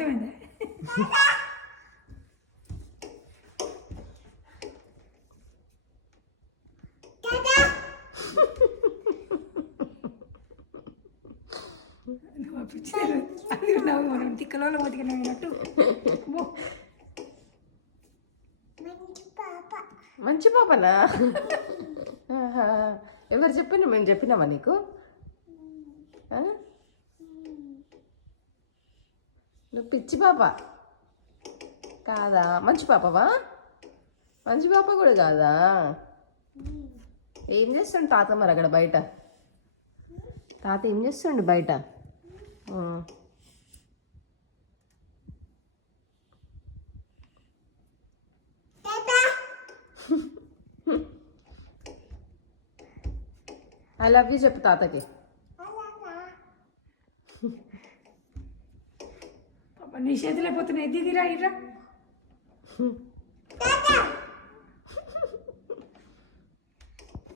అర్థమైంది. అది నవ్వు మనం తిక్కలో బతికినట్టు. మంచి పాపనా? ఎవరు చెప్పిన? మేము చెప్పినామా నీకు? నువ్వు పిచ్చి పాప కాదా? మంచి పాపవా? మంచి పాప కూడా కాదా? ఏం చేస్తుండు తాత మరి అక్కడ బయట? తాత ఏం చేస్తుండు బయట? ఐ లవ్ యూ చెప్పు తాతకి. నీ చేతులు అయిపోతున్నాయి, దిగిరా ఇరా.